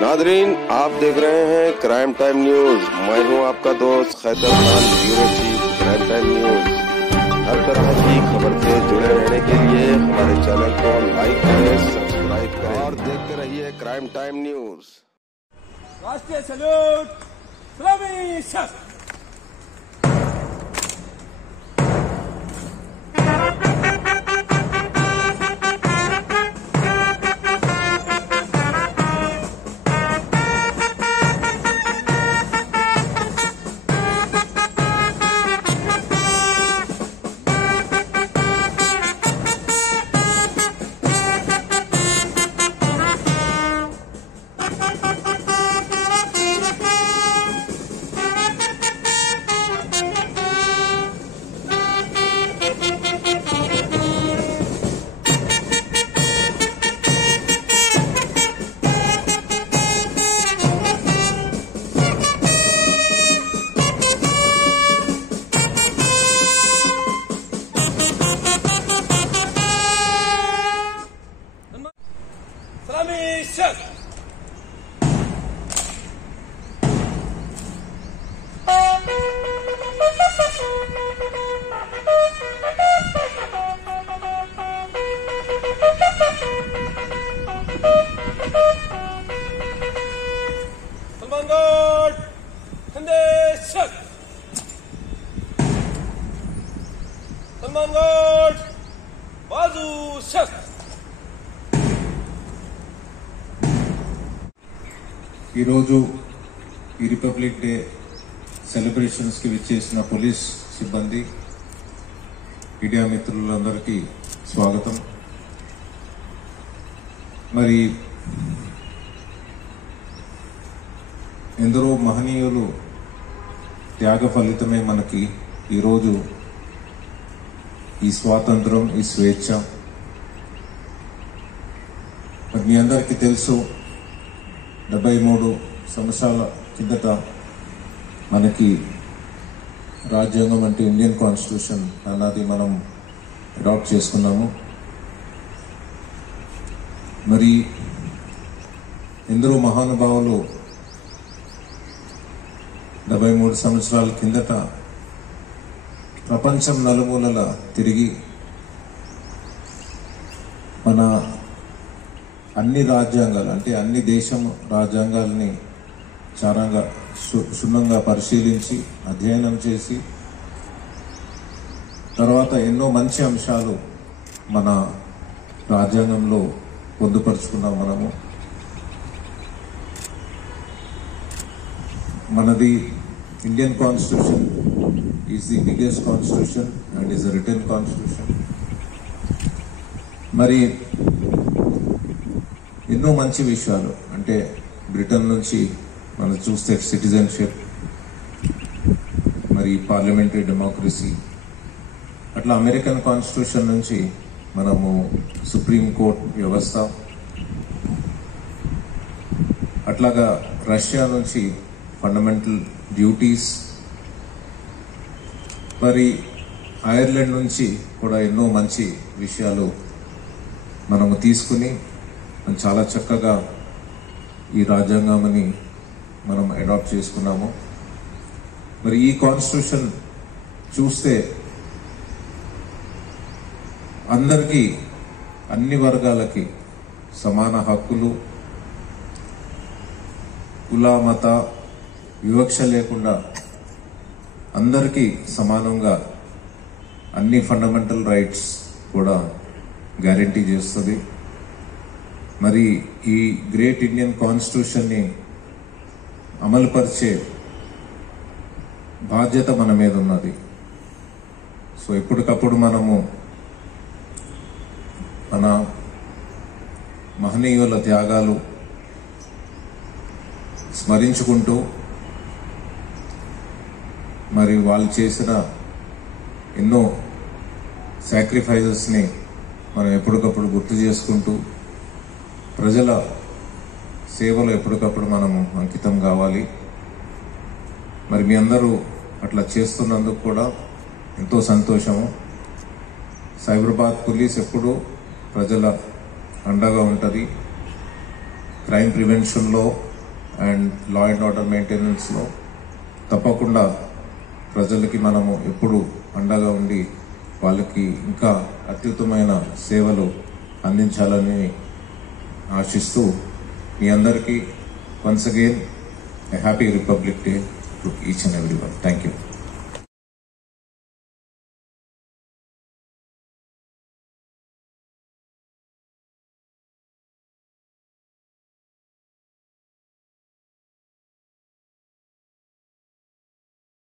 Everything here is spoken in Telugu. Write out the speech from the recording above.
नादरीन, आप देख रहे हैं क्राइम टाइम न्यूज। मैं हूं आपका दोस्त Khaitar Khan, bureau chief crime time news. हर तरह की खबर से जुड़े रहने के लिए हमारे चैनल को लाइक करें, सब्सक्राइब करें और देखते रहिए क्राइम टाइम न्यूज। राष्ट्रीय सैल्यूट, सलामी शस्त्र। ఈరోజు ఈ రిపబ్లిక్ డే సెలబ్రేషన్స్కి విచ్చేసిన పోలీస్ సిబ్బంది, మీడియా మిత్రులందరికీ స్వాగతం. మరి ఎందరో మహనీయులు త్యాగ ఫలితమే మనకి ఈరోజు ఈ స్వాతంత్రం, ఈ స్వేచ్ఛ. మరి మీ అందరికీ తెలుసు, 73 సంవత్సరాల కిందట మనకి రాజ్యాంగం అంటే ఇండియన్ కాన్స్టిట్యూషన్ అన్నది మనం అడాప్ట్ చేసుకున్నాము. మరి ఎందరో మహానుభావులు 73 సంవత్సరాల కిందట ప్రపంచం నలుమూలల తిరిగి మన అన్ని రాజ్యాంగాలు అంటే అన్ని దేశం రాజ్యాంగాలని చాలా క్షుణ్ణంగా పరిశీలించి అధ్యయనం చేసి తర్వాత ఎన్నో మంచి అంశాలు మన రాజ్యాంగంలో పొందుపరుచుకున్నాం. మనది Indian constitution is the biggest constitution and is a written constitution. మరి ఎన్నో మంచి విషయాలు అంటే బ్రిటన్ నుంచి మనం చూస్తే సిటిజన్షిప్, మరి పార్లమెంటరీ డెమోక్రసీ, అట్లా అమెరికన్ కాన్స్టిట్యూషన్ నుంచి మనము సుప్రీం కోర్ట్ వ్యవస్థ, అట్లాగా రష్యా నుంచి ఫండమెంటల్ డ్యూటీస్, మరి ఐర్లాండ్ నుంచి కూడా ఎన్నో మంచి విషయాలు మనము తీసుకుని చాలా చక్కగా ఈ రాజ్యాంగాన్ని మనం అడాప్ట్ చేసుకున్నాము. మరి ఈ కాన్స్టిట్యూషన్ చూస్తే అందరికీ, అన్ని వర్గాలకి సమాన హక్కులు, కుల మత వివక్ష లేకుండా అందరికీ సమానంగా అన్ని ఫండమెంటల్ రైట్స్ కూడా గ్యారంటీ చేస్తుంది. మరి ఈ గ్రేట్ ఇండియన్ కాన్స్టిట్యూషన్ని అమలుపరిచే బాధ్యత మన మీద ఉన్నది. సో ఎప్పటికప్పుడు మనము మన మహనీయుల త్యాగాలు స్మరించుకుంటూ, మరి వాళ్ళు చేసిన ఎన్నో సాక్రిఫైజెస్ని మనం ఎప్పటికప్పుడు గుర్తు చేసుకుంటూ ప్రజల సేవలో ఎప్పటికప్పుడు మనము అంకితం కావాలి. మరి మీ అందరూ అట్లా చేస్తున్నందుకు కూడా ఎంతో సంతోషము. సైబరాబాద్ పోలీస్ ఎప్పుడూ ప్రజల అండగా ఉంటుంది. క్రైమ్ ప్రివెన్షన్లో అండ్ లా అండ్ ఆర్డర్ మెయింటెనెన్స్లో తప్పకుండా ప్రజలకి మనము ఎప్పుడు అండగా ఉండి వాళ్ళకి ఇంకా అత్యుత్తమైన సేవలు అందించాలని ఆశిస్తూ మీ అందరికీ once again a happy Republic Day to each and everyone. Thank you.